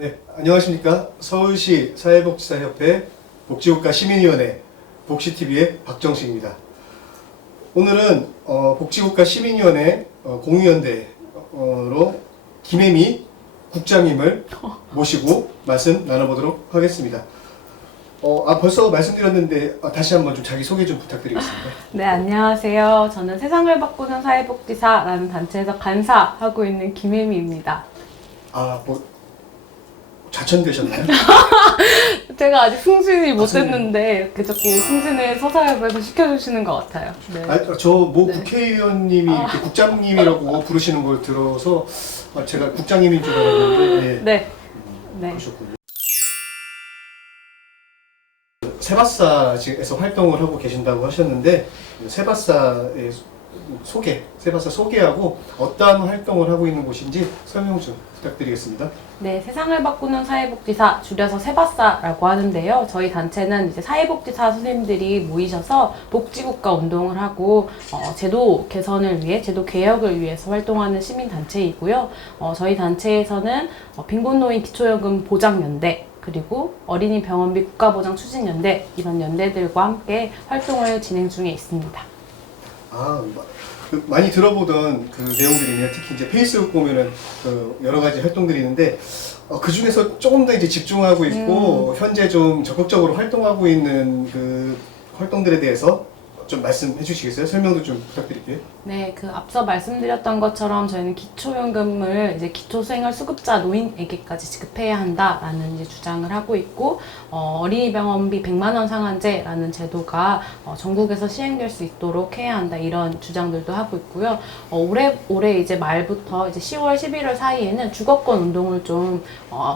네, 안녕하십니까. 서울시 사회복지사협회 복지국가 시민위원회 복시TV의 박정식입니다. 오늘은 복지국가 시민위원회 공유연대로 김혜미 국장님을 모시고 말씀 나눠보도록 하겠습니다. 벌써 말씀드렸는데 다시 한번 좀 자기소개 좀 부탁드리겠습니다. 네, 안녕하세요. 저는 세상을 바꾸는 사회복지사라는 단체에서 간사하고 있는 김혜미입니다. 좌천되셨나요? 제가 아직 승진이 못했는데 이렇게 자꾸 승진을 서사협에서 시켜주시는 것 같아요. 네. 네. 국회의원님이 이렇게 국장님이라고 부르시는 걸 들어서 제가 국장님인 줄 알았는데 네. 그러셨군요. 세바사에서 활동을 하고 계신다고 하셨는데 세바사의 세바사 소개하고 어떠한 활동을 하고 있는 곳인지 설명 좀 부탁드리겠습니다. 네, 세상을 바꾸는 사회복지사, 줄여서 세바사라고 하는데요. 저희 단체는 이제 사회복지사 선생님들이 모이셔서 복지국가 운동을 하고 제도 개선을 위해, 제도 개혁을 위해서 활동하는 시민단체이고요. 저희 단체에서는 빈곤노인 기초연금 보장연대, 그리고 어린이 병원비 국가보장 추진연대, 이런 연대들과 함께 활동을 진행 중에 있습니다. 많이 들어보던 그 내용들이네요. 특히 이제 페이스북 보면은 여러 가지 활동들이 있는데 그 중에서 조금 더 이제 집중하고 있고 현재 좀 적극적으로 활동하고 있는 그 활동들에 대해서 좀 말씀해 주시겠어요? 설명도 좀 부탁드릴게요. 네, 앞서 말씀드렸던 것처럼 저희는 기초연금을 이제 기초생활수급자 노인에게까지 지급해야 한다라는 이제 주장을 하고 있고, 어린이 병원비 100만 원 상한제라는 제도가 전국에서 시행될 수 있도록 해야 한다, 이런 주장들도 하고 있고요. 올해 이제 말부터 이제 10월, 11월 사이에는 주거권 운동을 좀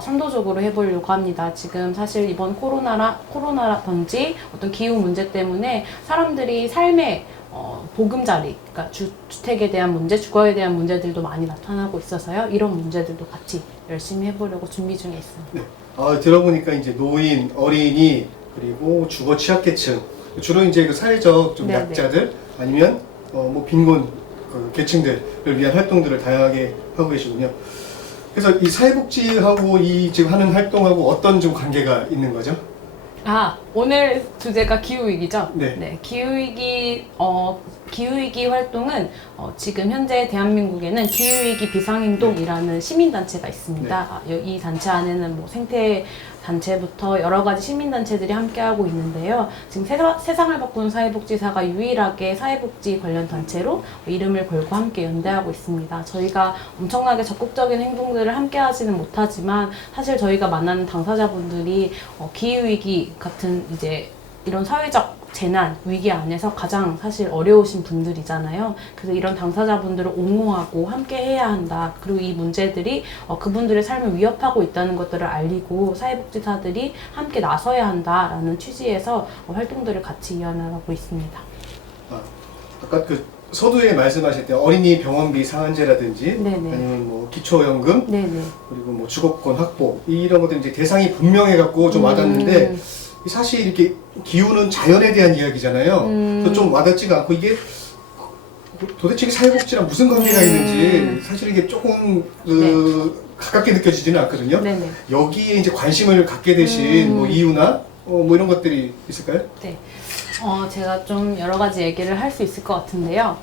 선도적으로 해보려고 합니다. 지금 사실 이번 코로나라든지 어떤 기후 문제 때문에 사람들이 삶의 보금자리, 그러니까 주택에 대한 문제, 주거에 대한 문제들도 많이 나타나고 있어서요. 이런 문제들도 같이 열심히 해보려고 준비 중에 있습니다. 네. 들어보니까 이제 노인, 어린이, 그리고 주거 취약계층, 주로 이제 그 사회적 좀 약자들 아니면 뭐 빈곤 계층들을 위한 활동들을 다양하게 하고 계시군요. 그래서 이 사회복지하고 이 지금 하는 활동하고 어떤 좀 관계가 있는 거죠? 오늘 주제가 기후위기죠? 네. 기후위기 활동은 지금 현재 대한민국에는 기후위기 비상행동이라는 시민단체가 있습니다. 이 단체 안에는 뭐 생태 단체부터 여러 가지 시민단체들이 함께하고 있는데요. 지금 세상을 바꾸는 사회복지사가 유일하게 사회복지 관련 단체로 이름을 걸고 함께 연대하고 있습니다. 저희가 엄청나게 적극적인 행동들을 함께 하지는 못하지만 사실 저희가 만나는 당사자분들이 기후위기 같은 이제 이런 사회적 재난, 위기 안에서 가장 사실 어려우신 분들이잖아요. 그래서 이런 당사자분들을 옹호하고 함께 해야 한다. 그리고 이 문제들이 그분들의 삶을 위협하고 있다는 것들을 알리고 사회복지사들이 함께 나서야 한다라는 취지에서 활동들을 같이 이어나가고 있습니다. 아까 그 서두에 말씀하실 때 어린이 병원비 상한제라든지 아니면 뭐 기초연금 그리고 뭐 주거권 확보 이런 것들 이제 대상이 분명해갖고 좀 와닿는데 사실 이렇게 기후는 자연에 대한 이야기잖아요. 그래서 좀 와닿지가 않고 이게 도대체 사회복지랑 무슨 관계가 있는지 사실 이게 조금 가깝게 느껴지지는 않거든요. 여기에 이제 관심을 갖게 되신 뭐 이유나 뭐 이런 것들이 있을까요? 네. 제가 좀 여러 가지 얘기를 할 수 있을 것 같은데요.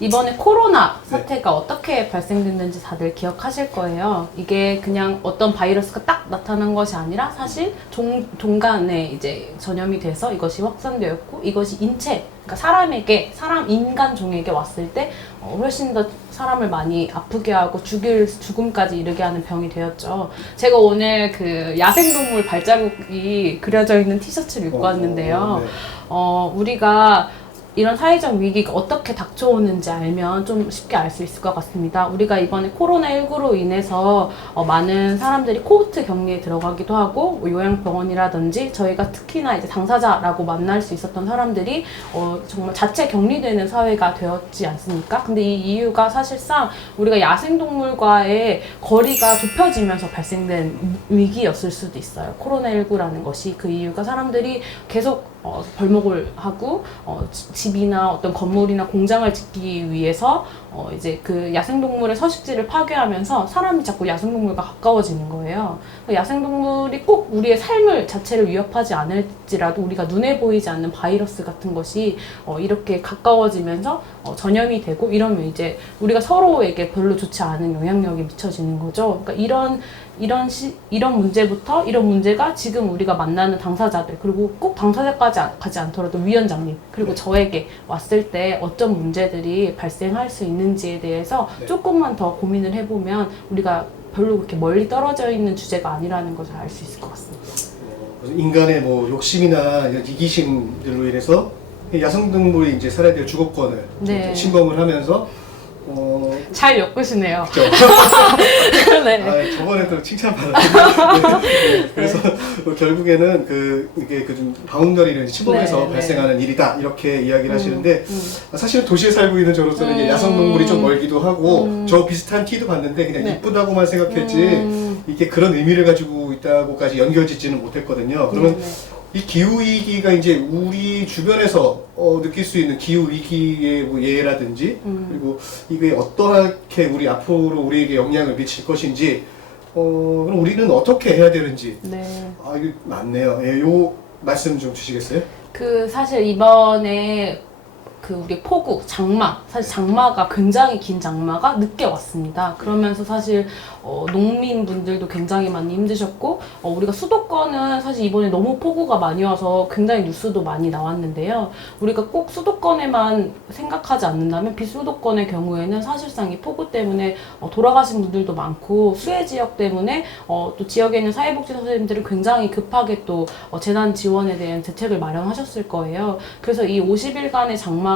이번에 코로나 사태가 어떻게 발생됐는지 다들 기억하실 거예요. 이게 그냥 어떤 바이러스가 딱 나타난 것이 아니라 사실 종간에 이제 전염이 돼서 이것이 확산되었고 이것이 그러니까 인간 종에게 왔을 때 훨씬 더 사람을 많이 아프게 하고 죽음까지 이르게 하는 병이 되었죠. 제가 오늘 그 야생동물 발자국이 그려져 있는 티셔츠를 입고 왔는데요. 우리가 이런 사회적 위기가 어떻게 닥쳐오는지 알면 좀 쉽게 알 수 있을 것 같습니다. 우리가 이번에 코로나19로 인해서 많은 사람들이 코호트 격리에 들어가기도 하고 요양병원이라든지 저희가 특히나 이제 당사자라고 만날 수 있었던 사람들이 정말 자체 격리되는 사회가 되었지 않습니까? 근데 이 이유가 사실상 우리가 야생동물과의 거리가 좁혀지면서 발생된 위기였을 수도 있어요. 코로나19라는 것이 그 이유가 사람들이 계속 벌목을 하고 집이나 어떤 건물이나 공장을 짓기 위해서 이제 그 야생동물의 서식지를 파괴하면서 사람이 자꾸 야생동물과 가까워지는 거예요. 야생동물이 꼭 우리의 삶을 자체를 위협하지 않을지라도 우리가 눈에 보이지 않는 바이러스 같은 것이 이렇게 가까워지면서 전염이 되고 이러면 이제 우리가 서로에게 별로 좋지 않은 영향력이 미쳐지는 거죠. 그러니까 이런 문제부터 이런 문제가 지금 우리가 만나는 당사자들 그리고 꼭 당사자까지 가지 않더라도 위원장님 그리고 저에게 왔을 때 어떤 문제들이 발생할 수 있는지에 대해서 조금만 더 고민을 해보면 우리가 별로 그렇게 멀리 떨어져 있는 주제가 아니라는 것을 알 수 있을 것 같습니다. 인간의 뭐 욕심이나 이기심들로 인해서 야생동물이 이제 살아야 될 주거권을 침범을 하면서 잘 엮으시네요. 네. 저번에도 칭찬받았는데 그래서 결국에는 이게 좀 바운더리를 침범해서 발생하는 일이다 이렇게 이야기를 하시는데 사실 도시에 살고 있는 저로서는 이제 야생동물이 좀 멀기도 하고 저 비슷한 티도 봤는데 그냥 이쁘다고만 생각했지 이게 그런 의미를 가지고 있다고까지 연결짓지는 못했거든요. 그러면 이 기후위기가 이제 우리 주변에서 느낄 수 있는 기후위기의 뭐 예라든지 그리고 이게 어떻게 우리 앞으로 우리에게 영향을 미칠 것인지 그럼 우리는 어떻게 해야 되는지 이거 맞네요. 예, 요 말씀 좀 주시겠어요? 사실 이번에 우리 폭우, 장마, 사실 장마가 굉장히 긴 장마가 늦게 왔습니다. 그러면서 사실 농민분들도 굉장히 많이 힘드셨고 우리가 수도권은 사실 이번에 너무 폭우가 많이 와서 굉장히 뉴스도 많이 나왔는데요. 우리가 꼭 수도권에만 생각하지 않는다면 비수도권의 경우에는 사실상 이 폭우 때문에 돌아가신 분들도 많고 수해 지역 때문에 또 지역에 있는 사회복지 선생님들은 굉장히 급하게 또 재난 지원에 대한 대책을 마련하셨을 거예요. 그래서 이 50일간의 장마가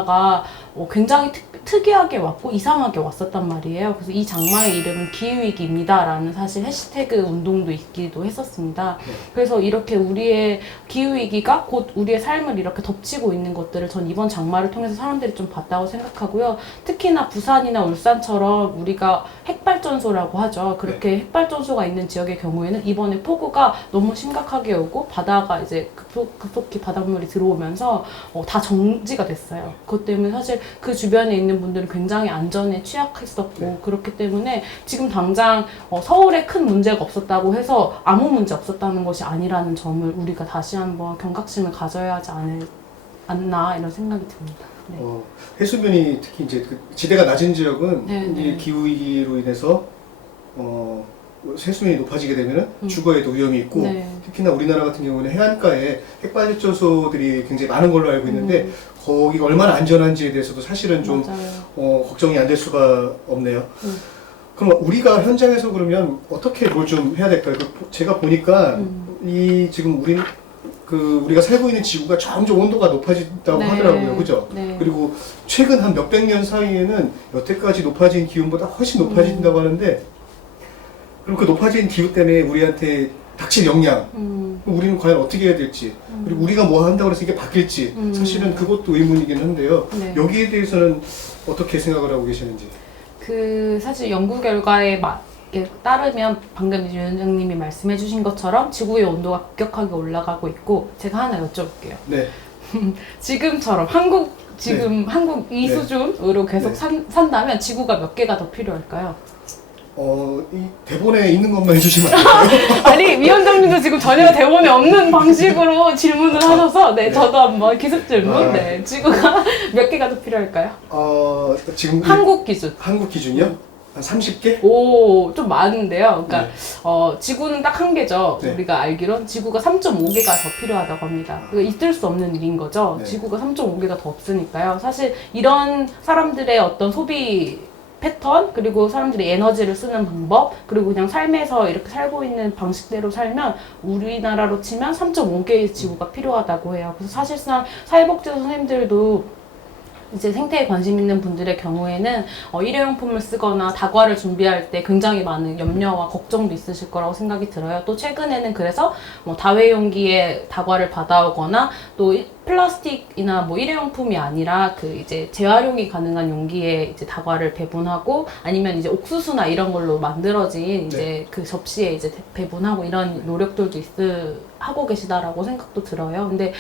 굉장히 특이하게 왔고 이상하게 왔었단 말이에요. 그래서 이 장마의 이름은 기후위기입니다 라는 사실 해시태그 운동도 있기도 했었습니다. 그래서 이렇게 우리의 기후위기가 곧 우리의 삶을 이렇게 덮치고 있는 것들을 전 이번 장마를 통해서 사람들이 좀 봤다고 생각하고요. 특히나 부산이나 울산처럼 우리가 핵발전소라고 하죠. 그렇게 핵발전소가 있는 지역의 경우에는 이번에 폭우가 너무 심각하게 오고 바다가 이제 급속히 바닷물이 들어오면서 다 정지가 됐어요. 그것 때문에 사실 그 주변에 있는 분들은 굉장히 안전에 취약했었고 그렇기 때문에 지금 당장 서울에 큰 문제가 없었다고 해서 아무 문제 없었다는 것이 아니라는 점을 우리가 다시 한번 경각심을 가져야 하지 않나 이런 생각이 듭니다. 해수면이 특히 이제 지대가 낮은 지역은 이 기후위기로 인해서 해수면이 높아지게 되면 주거에도 위험이 있고 특히나 우리나라 같은 경우는 해안가에 핵발전소들이 굉장히 많은 걸로 알고 있는데 거기가 얼마나 안전한지에 대해서도 사실은 좀 걱정이 안 될 수가 없네요. 그럼 우리가 현장에서 그러면 어떻게 뭘 좀 해야 될까요? 제가 보니까 이 지금 우리가 살고 있는 지구가 점점 온도가 높아진다고 하더라고요. 그죠? 그리고 최근 한 몇백 년 사이에는 여태까지 높아진 기온보다 훨씬 높아진다고 하는데 그럼 그 높아진 기후 때문에 우리한테 닥칠 영향 우리는 과연 어떻게 해야 될지 그리고 우리가 뭐 한다고 해서 이게 바뀔지 사실은 그것도 의문이긴 한데요. 여기에 대해서는 어떻게 생각을 하고 계시는지. 사실 연구 결과에 따르면 방금 위원장님이 말씀해 주신 것처럼 지구의 온도가 급격하게 올라가고 있고 제가 하나 여쭤볼게요. 지금처럼 한국 이 수준으로 계속 산다면 지구가 몇 개가 더 필요할까요? 이 대본에 있는 것만 해주시면 안 될까요? 아니 위원장님도 지금 전혀 대본에 없는 방식으로 질문을 하셔서 저도 한번 기습 질문. 지구가 몇 개가 더 필요할까요? 지금 한국 기준. 한국 기준이요? 한 30개? 오, 좀 많은데요. 그러니까 지구는 딱 한 개죠. 우리가 알기론 지구가 3.5개가 더 필요하다고 합니다. 그러니까 있을 수 없는 일인 거죠. 지구가 3.5개가 더 없으니까요. 사실 이런 사람들의 어떤 소비 패턴 그리고 사람들이 에너지를 쓰는 방법 그리고 그냥 삶에서 이렇게 살고 있는 방식대로 살면 우리나라로 치면 3.5개의 지구가 필요하다고 해요. 그래서 사실상 사회복지 선생님들도 이제 생태에 관심 있는 분들의 경우에는 일회용품을 쓰거나 다과를 준비할 때 굉장히 많은 염려와 걱정도 있으실 거라고 생각이 들어요. 또 최근에는 그래서 다회용기에 다과를 받아오거나 또 플라스틱이나 일회용품이 아니라 이제 재활용이 가능한 용기에 이제 다과를 배분하고 아니면 이제 옥수수나 이런 걸로 만들어진 이제 그 접시에 이제 배분하고 이런 노력들도 하고 계시다라고 생각도 들어요. 근데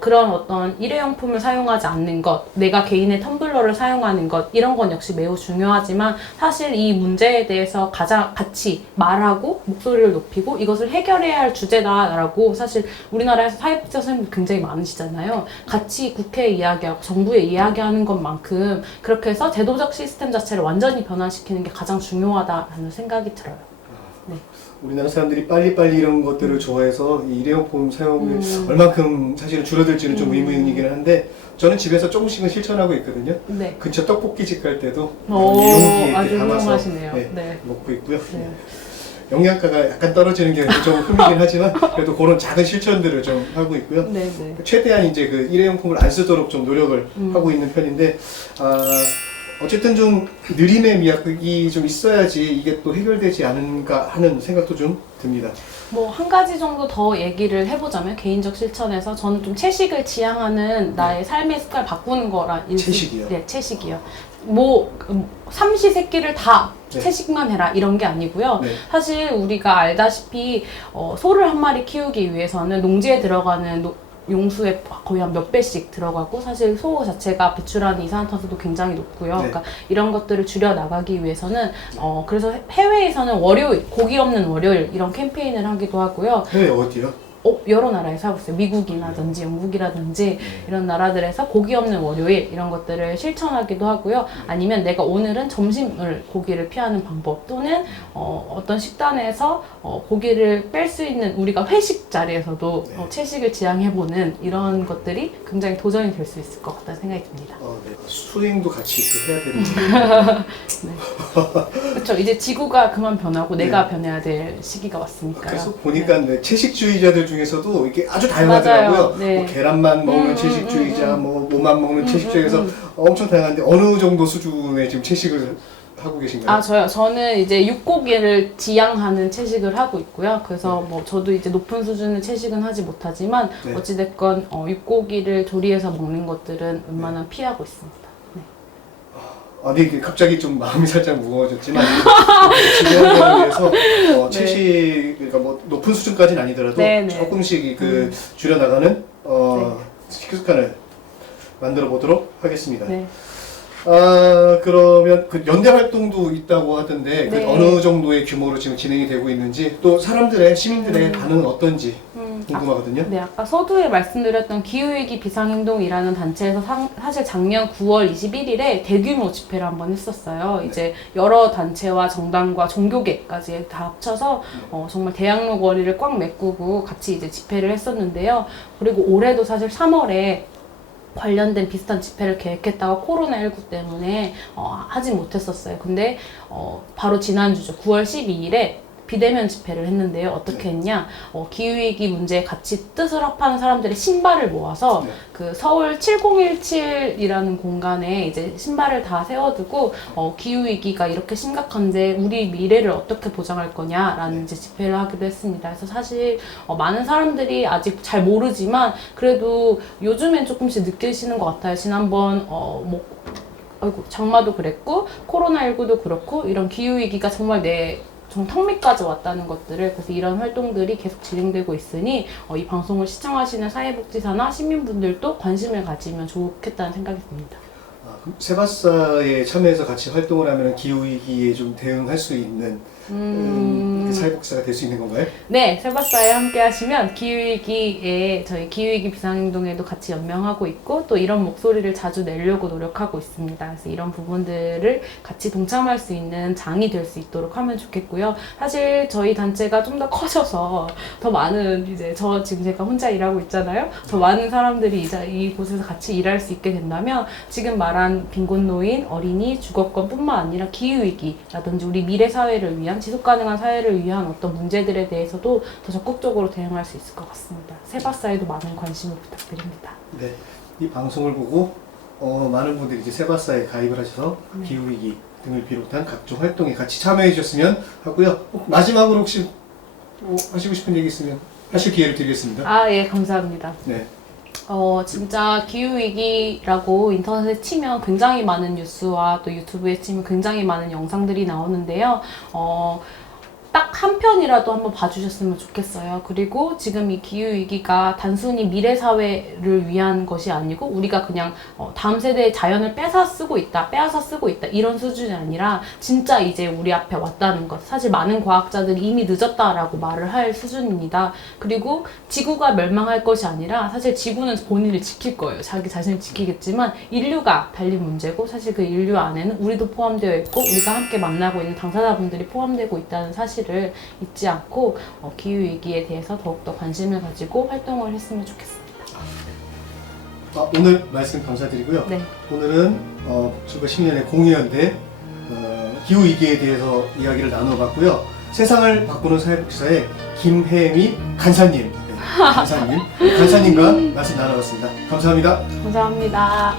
그런 어떤 일회용품을 사용하지 않는 것, 내가 개인의 텀블러를 사용하는 것, 이런 건 역시 매우 중요하지만 사실 이 문제에 대해서 가장 같이 말하고 목소리를 높이고 이것을 해결해야 할 주제다라고 사실 우리나라에서 사회복지사 선생님들 굉장히 많으시잖아요. 같이 국회에 이야기하고 정부에 이야기하는 것만큼 그렇게 해서 제도적 시스템 자체를 완전히 변화시키는 게 가장 중요하다라는 생각이 들어요. 네. 우리나라 사람들이 빨리빨리 이런 것들을 좋아해서 이 일회용품 사용을 얼만큼 사실은 줄어들지는 좀 의문이긴 한데 저는 집에서 조금씩은 실천하고 있거든요. 네. 근처 떡볶이집 갈 때도 오, 용기에 아주 이렇게 담아서 훌륭하시네요. 네, 네. 먹고 있고요. 네. 영양가가 약간 떨어지는 게 좀 흠이긴 하지만 그래도 그런 작은 실천들을 좀 하고 있고요. 네, 네. 최대한 이제 그 일회용품을 안 쓰도록 좀 노력을 하고 있는 편인데 어쨌든 좀 느림의 미학이 좀 있어야지 이게 또 해결되지 않은가 하는 생각도 좀 듭니다. 뭐 한 가지 정도 더 얘기를 해보자면 개인적 실천에서 저는 좀 채식을 지향하는 나의 삶의 습관을 바꾸는 거라. 채식이요? 네, 채식이요. 뭐 삼시세끼를 다 네. 채식만 해라 이런 게 아니고요. 네. 사실 우리가 알다시피 소를 한 마리 키우기 위해서는 농지에 들어가는 용수에 거의 한 몇 배씩 들어가고 사실 소 자체가 배출하는 이산화탄소도 굉장히 높고요. 네. 그러니까 이런 것들을 줄여 나가기 위해서는 그래서 해외에서는 월요일 고기 없는 월요일 이런 캠페인을 하기도 하고요. 해외 어디요? 여러 나라에서 하고 있어요. 미국이라든지 영국이라든지 이런 나라들에서 고기 없는 월요일 이런 것들을 실천하기도 하고요. 아니면 내가 오늘은 점심을 고기를 피하는 방법 또는 어떤 식단에서 고기를 뺄 수 있는 우리가 회식 자리에서도 채식을 지향해보는 이런 것들이 굉장히 도전이 될 수 있을 것 같다는 생각이 듭니다. 네. 수행도 같이 또 해야 되는데 네. 그렇죠. 이제 지구가 그만 변하고 내가 변해야 될 시기가 왔으니까요. 그래서 보니까 네. 채식주의자들 중에서도 이게 아주 다양하더라고요. 네. 뭐 계란만 먹는 채식주의자, 뭐 뭐만 먹는 채식주의자에서 엄청 다양한데 어느 정도 수준의 지금 채식을 하고 계신가요? 저는 이제 육고기를 지향하는 채식을 하고 있고요. 그래서 뭐 저도 이제 높은 수준의 채식은 하지 못하지만 네. 어찌됐건 육고기를 조리해서 먹는 것들은 웬만하면 피하고 있습니다. 네. 네, 갑자기 좀 마음이 살짝 무거워졌지만 지구환경을 위해서 채식 그러니까 뭐 높은 수준까지는 아니더라도 네네. 조금씩 줄여 나가는 식습관을 만들어 보도록 하겠습니다. 네. 그러면 그 연대 활동도 있다고 하던데 네. 그 어느 정도의 규모로 지금 진행이 되고 있는지 또 사람들의 시민들의 반응은 어떤지 궁금하거든요. 네, 아까 서두에 말씀드렸던 기후위기 비상행동이라는 단체에서 사실 작년 9월 21일에 대규모 집회를 한번 했었어요. 네. 이제 여러 단체와 정당과 종교계까지 다 합쳐서 정말 대학로 거리를 꽉 메꾸고 같이 이제 집회를 했었는데요. 그리고 올해도 사실 3월에 관련된 비슷한 집회를 계획했다가 코로나19 때문에 하지 못했었어요. 근데 바로 지난주죠. 9월 12일에 비대면 집회를 했는데요. 어떻게 했냐? 기후위기 문제에 같이 뜻을 합하는 사람들의 신발을 모아서 그 서울 7017이라는 공간에 이제 신발을 다 세워두고 기후위기가 이렇게 심각한데 우리 미래를 어떻게 보장할 거냐라는 이제 집회를 하기도 했습니다. 그래서 사실 많은 사람들이 아직 잘 모르지만 그래도 요즘엔 조금씩 느끼시는 것 같아요. 지난번 장마도 그랬고 코로나19도 그렇고 이런 기후위기가 정말 좀 턱밑까지 왔다는 것들을 그래서 이런 활동들이 계속 진행되고 있으니 이 방송을 시청하시는 사회복지사나 시민분들도 관심을 가지면 좋겠다는 생각이 듭니다. 그럼 세바사에 참여해서 같이 활동을 하면 기후위기에 좀 대응할 수 있는 사회복지사가 될 수 있는 건가요? 네, 세바사에 함께 하시면 기후위기에 저희 기후위기 비상행동에도 같이 연명하고 있고 또 이런 목소리를 자주 내려고 노력하고 있습니다. 그래서 이런 부분들을 같이 동참할 수 있는 장이 될 수 있도록 하면 좋겠고요. 사실 저희 단체가 좀 더 커져서 더 많은 지금 제가 혼자 일하고 있잖아요. 더 많은 사람들이 이곳에서 같이 일할 수 있게 된다면 지금 말한 빈곤노인, 어린이, 주거권뿐만 아니라 기후위기라든지 우리 미래 사회를 위한 지속가능한 사회를 위한 어떤 문제들에 대해서도 더 적극적으로 대응할 수 있을 것 같습니다. 세바사에도 많은 관심을 부탁드립니다. 네, 이 방송을 보고 많은 분들이 이제 세바사에 가입을 하셔서 기후위기 등을 비롯한 각종 활동에 같이 참여해 주셨으면 하고요. 마지막으로 혹시 하시고 싶은 얘기 있으면 하실 기회를 드리겠습니다. 예, 감사합니다. 네. 진짜 기후위기라고 인터넷에 치면 굉장히 많은 뉴스와 또 유튜브에 치면 굉장히 많은 영상들이 나오는데요. 딱 한 편이라도 한번 봐주셨으면 좋겠어요. 그리고 지금 이 기후위기가 단순히 미래 사회를 위한 것이 아니고 우리가 그냥 다음 세대의 자연을 빼앗아 쓰고 있다 이런 수준이 아니라 진짜 이제 우리 앞에 왔다는 것. 사실 많은 과학자들이 이미 늦었다라고 말을 할 수준입니다. 그리고 지구가 멸망할 것이 아니라 사실 지구는 본인을 지킬 거예요. 자기 자신을 지키겠지만 인류가 달린 문제고 사실 그 인류 안에는 우리도 포함되어 있고 우리가 함께 만나고 있는 당사자분들이 포함되고 있다는 사실을 잊지 않고 기후위기에 대해서 더욱더 관심을 가지고 활동을 했으면 좋겠습니다. 오늘 말씀 감사드리고요. 네. 오늘은 출발 10년의 공유연대 기후위기에 대해서 이야기를 나눠봤고요. 세상을 바꾸는 사회복지사의 김혜미 간사님, 간사님과 말씀 나눠봤습니다. 감사합니다. 감사합니다.